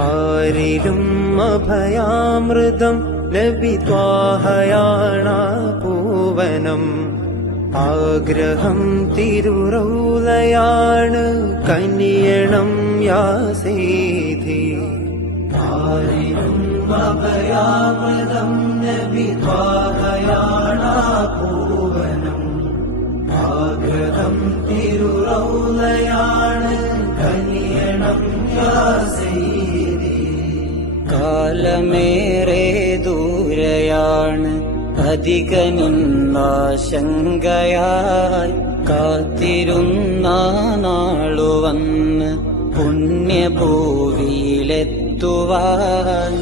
ആരിലും അഭയാമൃതം നബി ത്വാഹയാണ പൂവനം. ആഗ്രഹം തിരുറൗലയാണ് കനിയണം യാ സീതി. ആരിലും അഭയാമൃതം നബി ത്വാഹയാണ പൂവനം. ആഗ്രഹം തിരുറൗലയാണ് കനിയണം യാ സീതി. കാലമേറെ ദൂരയാണ് അധിക നിന്നാശങ്കയായി കാത്തിരുന്ന നാളുവന്ന് പുണ്യഭൂവിയിലെത്തുവാൻ.